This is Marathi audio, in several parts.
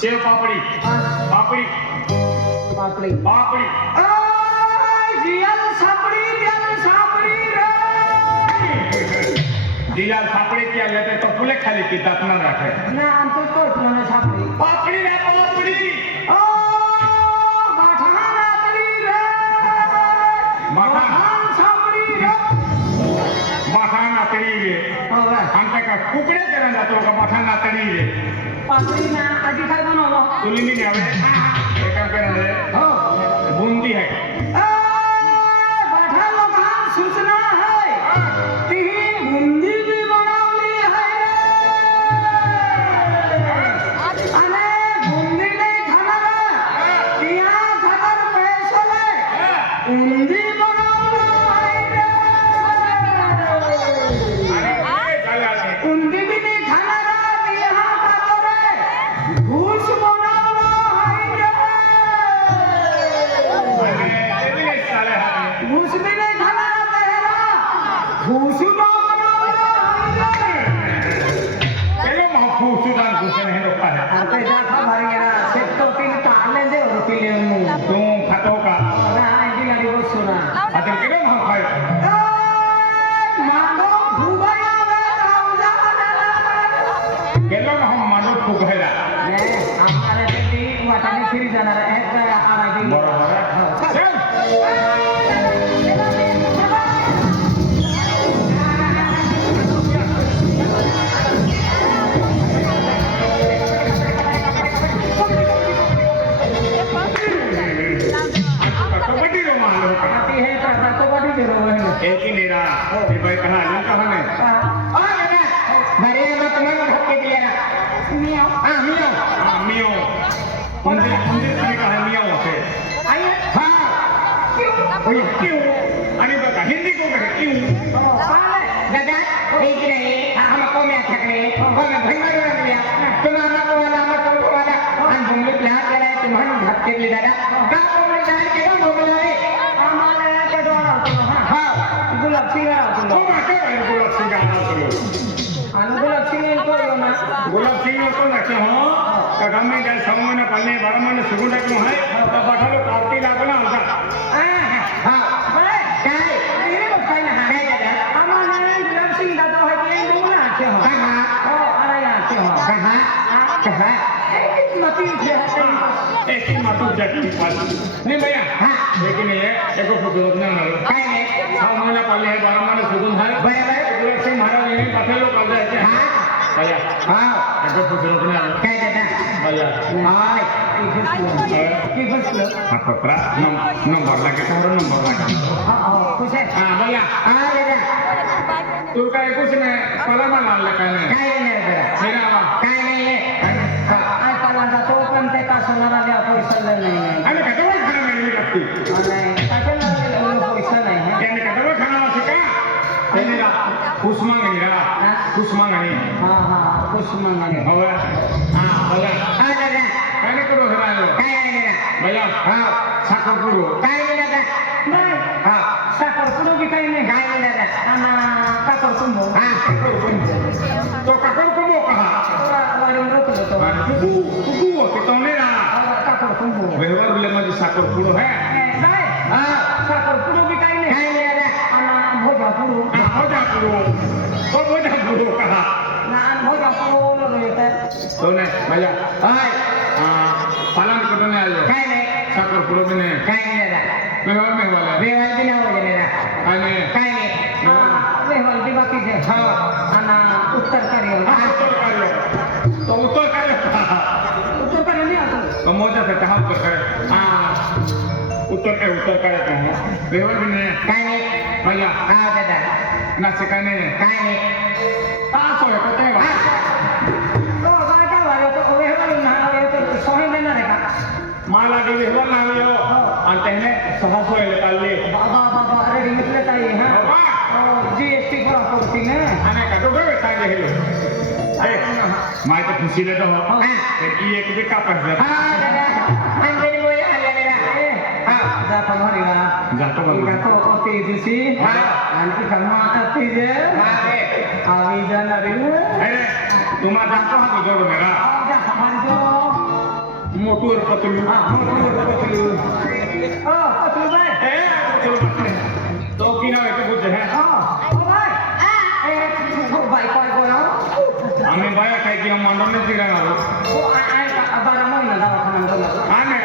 सेव पापड़ी पापड़ी पापड़ी पापड़ी जियल सापड़ी रे जिया सापड़ी क्या लेते तो फुले खाली की दातना रखे ना आमचं कोट म्हणून सापड़ी पापड़ी रे पापड़ी ओ गाठा नातली रे माठान सापड़ी रे माठान नातडी रे हो रे आमच्या का कुकडे करा जातो का माठान नातडी रे पापड़ी ना आधी काय बनवलं तुली मी न्यावे एका करा रे हो बूंदी है गाठा लोकांना सूचना है ती बुंदी भी बनवली है आणि बुंदी नाही खाणार तिया खाणार पैसे नाही बुंदी बनवलं आहे बुंदी भी नाही खाणार तिया खाणार घूस बनवलं आहे घूस भी नाही खाणार तेरा घूस आता जाता भारी गेला शेतो तीन काढले दे रुपये तू खातो का आणखी गाडी बसतो ना आता किती महाग खाय मांडो भुगाया गेलो ना हम मांडो फुगायला आम्हाला ते वाटाने फिरी जाणार आहे काय आराधी बरोबर चल कबड्डी रो मान लो ती हे करता तो वाटी दे रोवण एक ही नेरा ये भाई कहां आलू कहां है ओ बेटा भरे मत मन धक्के दिया मियाओ मियो उनसे तुम्ही कहा मियो होते आई हां ओए क्यों आणि बघा हिंदी को कहे क्यों दादा एक नाही हम को मैं थकले हो मैं भंगार रख लिया तुम्हारा को वाला मत को वाला हम बुंगली प्लान करे तुम्हारे धक्के ले दादा का को मैं जान के दो बोले हमारे के डोरा हां गुलाब सिंह तो माटे गुलाब सिंह गाना करो गुलाब सिंह को यो ना गुलाब सिंह को रखे हो का गम्मे का समूह पल्ले बरमन सुगुंड को है तो बठलो पार्टी लागना होता हां बड़े काय ये मत काय ना हारे दादा हमारे गुलाब सिंह दादा है के लोग ना के हो हां ओ अरे यार के हो हां कहा मती थे एक ही मातू जटी पास नहीं भैया हां लेकिन ये एको फोटो ना ना काय नाही समूह पल्ले बरमन सुगुंड है बरोबर गुलाब सिंह महाराज ने बठलो कर दे हां भैया हां एको फोटो ना काय दादा भैया हाय की फसलो apa nomor lagi taruh nomor lagi हां कुछ है भैया हां दादा तू काय कुछ में पला मार लेकाने काय नाही दादा मेरा काय नाही आज पहिल्यांदा तो पण ते का सोनाराला पैसा नाही आणि कटवा खाना मेली लागती आणि त्याच्याला पैसा नाही याने कटवा खाना शिका त्याने उस्मान गणीरा उस्मान गणी हां हां कुछ मांगणे हवा भैया हां दादा काय करू राहिलो काय नाही दादा भैया साखर पुरो काय नाही दादा नाही हां साखर पुडो बी काही नाही काय नाही दादा आणि काकर कुंभो तो काकर कुंभो कहा वारी रोकलो तो कुकू होते तो मेरा काकर कुंभो व्यवहार बिले मध्ये साखर पुरो है नाही साखर पुडो बी काही नाही काय नाही दादा आणि भोजा पुडो भोजा पुरो तो भोजा पुरो कहा ना भोजा पुडो येतात तो नाही भैया हाय पालन करून आलो काय नाही साखर पुरो भी नाही काय नाही दादा व्यवहार में वाला वेवाल बी नाही होले दादा आणि काय नाही वेवाल बी बाकीचे हां आणि उत्तर कार्य उत्तर कार्य तो उत्तर कार्य उत्तर कार्य नाही होतं तो मोजा से कहां उत्तर कार्य उत्तर कार्य कहां व्यवहार भी नहीं काय नाही भैया हां दादा ना सिखाने काय नाही पास हो पते वा तो काय वाले तो वेवाल ना येतो सोहे देणार आहे का माला के व्यवहार ना आयो आणि त्याने 600 लेताले बाबा बाबा अरे रिमिटले ताई हां बाबा जीएसटी करा पडती ना आणि का तो काय सांगे हे माय तर खुशी देतो हो ही एक बी का पडलं हां दादा आणखी बोल आले दादा हां जातो मारीला जातो बघा जातो ओते दिसी हां आणखी खमा आती जे हां आवी जाणार रे अरे तुम्हा जातो हा जोड मेरा जा हमारे जो मोटूर पतलू तो की नाव है बुद्ध है हमें बाया काय की हम मांडव में दिखा ना हाँ ने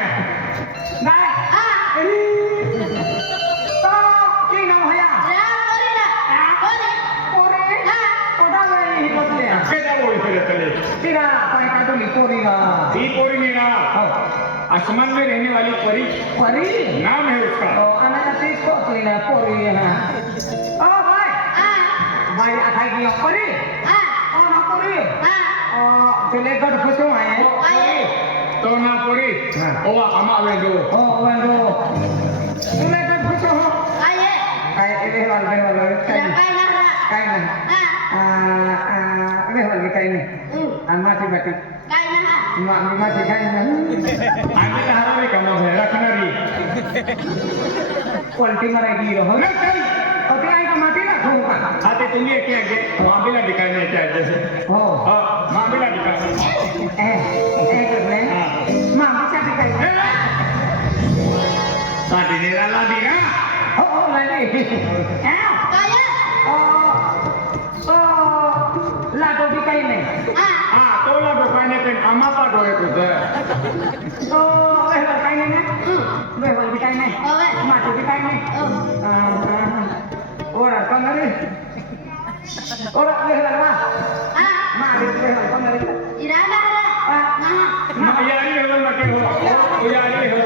दी पोरी मीरा आसमान में रहने वाली परी नाम है उसका तो ना पोरी ओ अमा वेंदो आम्ही हरावे काम आहे राखणारी क्वालिटी मारायची होते आहे का माती ना ठेवू का हा ते तुम्ही एक आहे मांबीला ठिकाणी यायचे आहे हो मांबीला ठिकाणी मामीच्या ठिकाणी साठी नेराला दिगा हो नाही लाटो बी काही नाही हा तोला डोकाने पण आम्हाला डोळे तुझं व्यवहार काही नाही ना व्यवहार बी काही नाही माती बी काही नाही ओरा कमरे ओरा व्यवहार वा मारे व्यवहार कमरे यारी हेवल नके हो यारी हेवल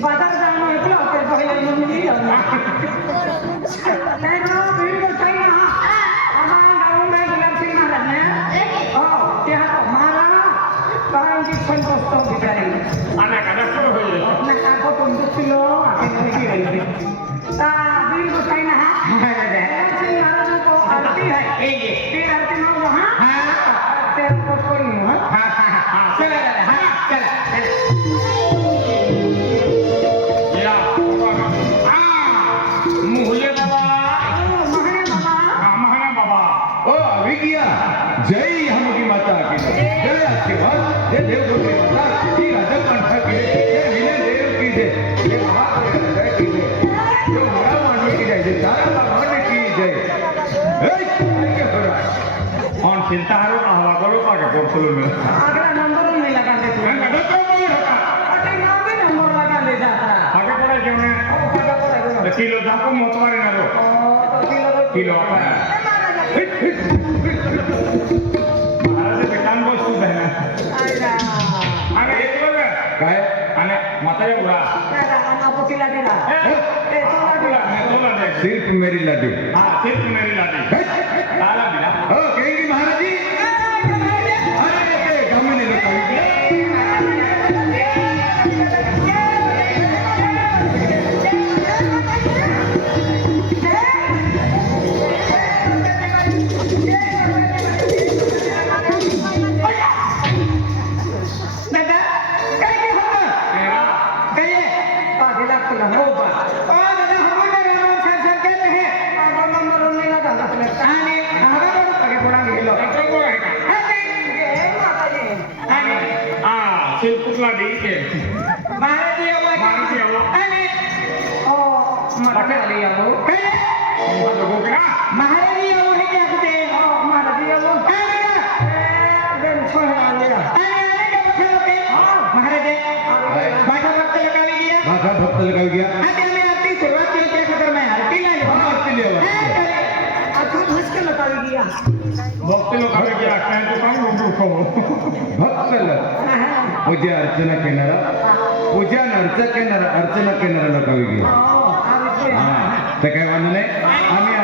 बाजार जाणं ऐकलं होतं पहिले म्हणून मी जय हनुमती माता की जय आशीर्वाद जय देव माता की राजा कंठ की जय विनय देव की जय जय महादेव की जय जो बड़ा मानव की जय जय सारा ब्रह्मांड की जय और चिंता हरो हवा करो पाके पोर्सलो में अगला नंबर नहीं लगा दे तू नंबर तो नहीं होता अरे नाम भी नंबर लगा ले जाता आगे पड़ा क्यों है किलो जाको मोतवारे ना लो किलो महाराज बेटान को सुध है अरे एक लोग काय अने माता या बुरा सिर्फ मेरी लाडी हाँ सिर्फ मेरी लाडी ताला बिना ओ कहेंगी महाराज जी अरे गम ने कुठला देईचे महाराज भक्त लगा गया भक्त लोक भक्त पूजा अर्चना केनारा पूजा अर्चा केनारा अर्चना केनारा लोकावी गया तर काय वांधो नाही आम्ही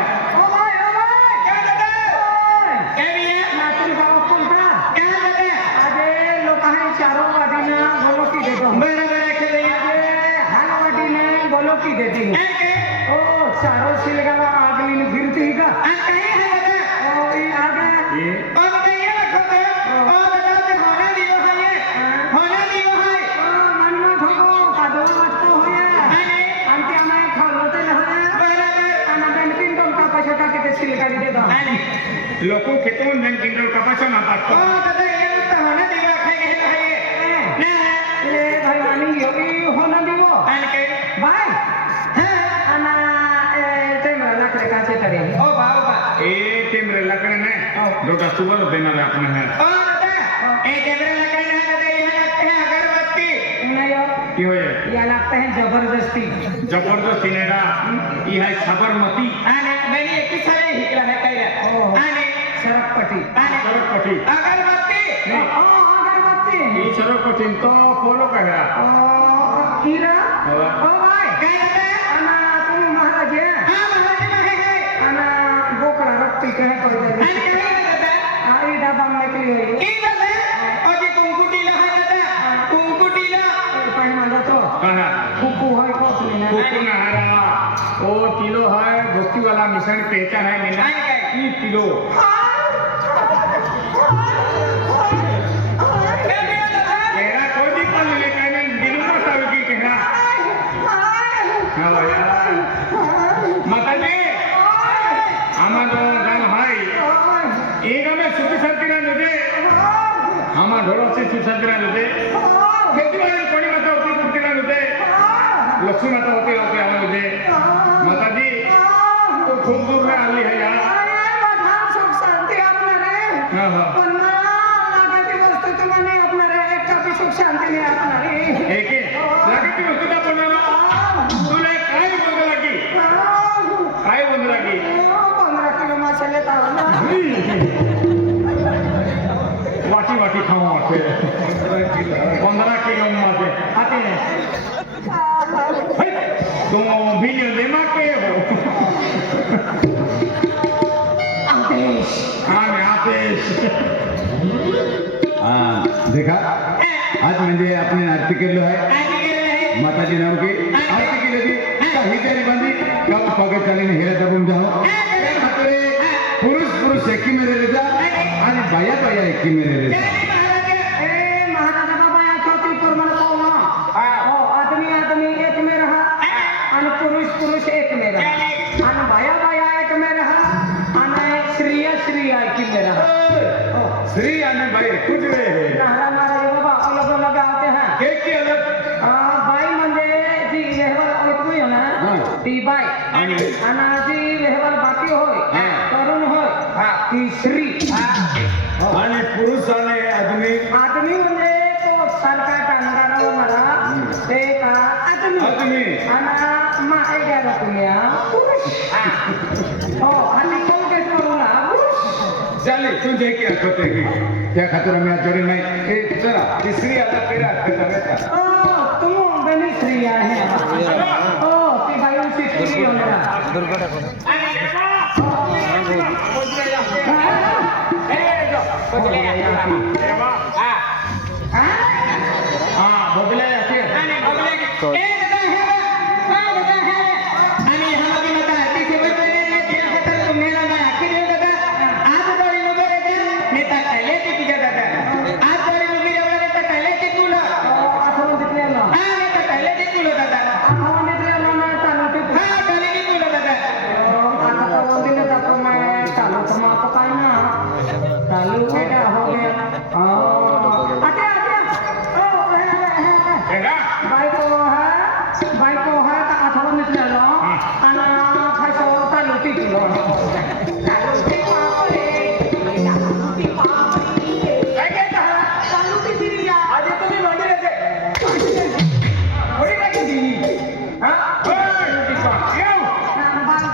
लोक खेतून किंटल कपाशा मारतात दोटा सुवर देणार आहे आपण ह्या ओ दादा ए कैमरा लगाना है दादा यहाँ लगते हैं अगरबत्ती नहीं हो की होय यहाँ लगते हैं जबरदस्ती जबरदस्ती नाही का ही आहे साबरमती आणि बनी एक सारे हिकला है कैला आणि सरपटी आणि सरपटी अगरबत्ती नहीं. अगरबत्ती ही सरपटी तो फोलो करा हीरा ओ भाई काय दादा अना तुम महाराज है हां महाराज है अना बोकड़ा रत्ती कहे पर जाए आणि काय दादा आई डबा में निकली हुई की दादा अजी कुंकुटीला है दादा कुंकुटीला पण माझा तो कहा कुकू है कोसली ना कुकू नहारा ओ किलो है भक्ति वाला मिशन पहचान है मेरा आणि काय ई किलो मेरा कोई भी पल ले के मैं दिल में सब की कहना हां यार माता जी आमादो गाम हाय एक में सुखी शांतिना नदे आमा ढोरो से सुखी शांतिना नदे खेती वाली कोणी माता होती कुर्तीना नदे लक्ष्मी माता होती होती आमा नदे माता जी तो खूब दूर में आली है यार हां हां एक लागती वस्तू का बनवला तुला काय बंद लागी काय बंद लागी वाटी वाटी खाऊ वाटे 15 किलो माते आते तुम बिलियन दे माके हो आदेश हाँ मैं आतेश हाँ देखा आज म्हणजे आपण आरती केलो आहे माताजी नाव की आरती केली होती काही तरी बंदी का पगे चालीने हेरा दबून जाओ पुरुष पुरुष एकी मेरे रेजा आणि बाया बाया एकी मेरे रेजा महाराजा बाबा या चौथी प्रमाण पाहू हो आदमी आदमी एक में रहा आणि पुरुष पुरुष एक में रहा आणि बाया बाया एक में रहा आणि स्त्रिया स्त्रिया एक में रहा श्री आणि बाई कुछ वे महाराज बाबा अलग अलग आते हैं एक की अलग बाई म्हणजे जी लेहवर ऐकू ना ती बाई आणि जी लेहवर बाकी होय तरुण होय ती स्त्री आणि पुरुष आणि आदमी आदमी म्हणजे तो सारखा टांगणारा होणारा ते का आदमी आदमी. आणि मागे घ्यायला तुम्ही हो आणि कोण काय करूला झाले तुझे की होते की त्या खातर आम्ही आजोरी नाही ए चला तिसरी आता पेरा करता तुम बनी स्त्री आहे हो ती बाईची स्त्री होणार हाँ बदले आते चालू बेटा हो गया बायको है तर आठवण निघलेलो आणि खायचो चालू टिकलो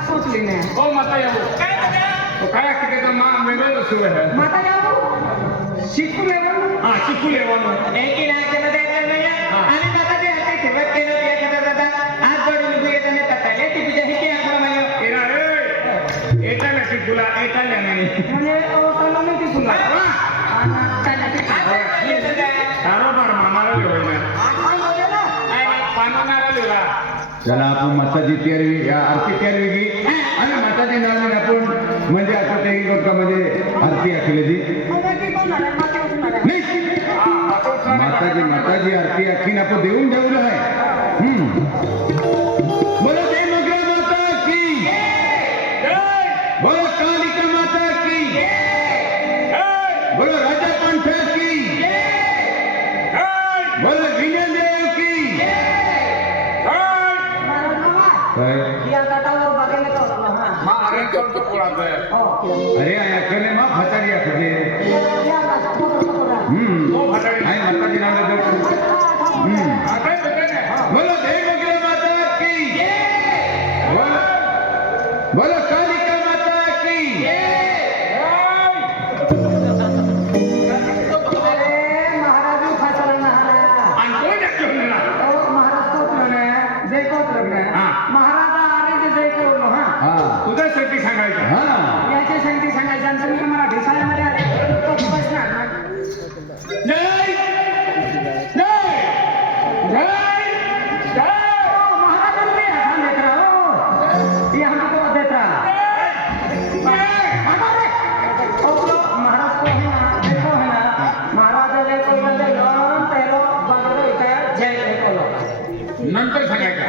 सोचली नाही ओ माता येऊ तो काय किती तर मा मेडल सुरू आहे माता जाऊ शिकू लेवल हाँ चिकू लेवानो एक इलाक्यामध्ये आणि दादा ते हाते ठेवत केलं ते एखादा दादा हात जोडून उभे येताना तटाले ती तुझ्या हिती आकडा मला एरा रे एटा ना चिकूला एटा नाही म्हणजे त्याला नाही ती तुला कारोबार मामाला लेवायला पानवणारा लेवा चला आपण माताजी तयारी या आरती तयारी वेगळी आणि माताजी नावाने आपण म्हणजे आता ते गोष्टामध्ये आरती आखलेली नाही माताजी माताजी आरती आखीन आपण देऊन ठेवलं आहे बोलो जय मगरा माता की बोलो कालिका माता की बोलो राजा पंथा की बोलो विनय देव की या गटावर बघायला मग अरे करतो कोणाचं अरे अकले मग फटाडी अकले तो फटाडी आई माताजी नाव देतो आता होते ना बोलो देव वगैरे माता की बोलो बोलो कालिका माता की महाराज फासला महाराज आणि कोण टाकलं ना महाराज कोतरणे जय कोतरणे हा. महाराज आले जे जय कोतरणे हा हा तुझं शेती सांगायचं हा याच्या सांगती सांगायचं आणि तुम्ही मराठी शाळेमध्ये आले तो बसणार ना जय जय जय जय महाराज भी हम देख रहा हो ये हमको देख रहा महाराज को है ना देखो है ना महाराज जय को बंदे लोन तेरो बंदो इधर जय देखो नंतर सांगायचं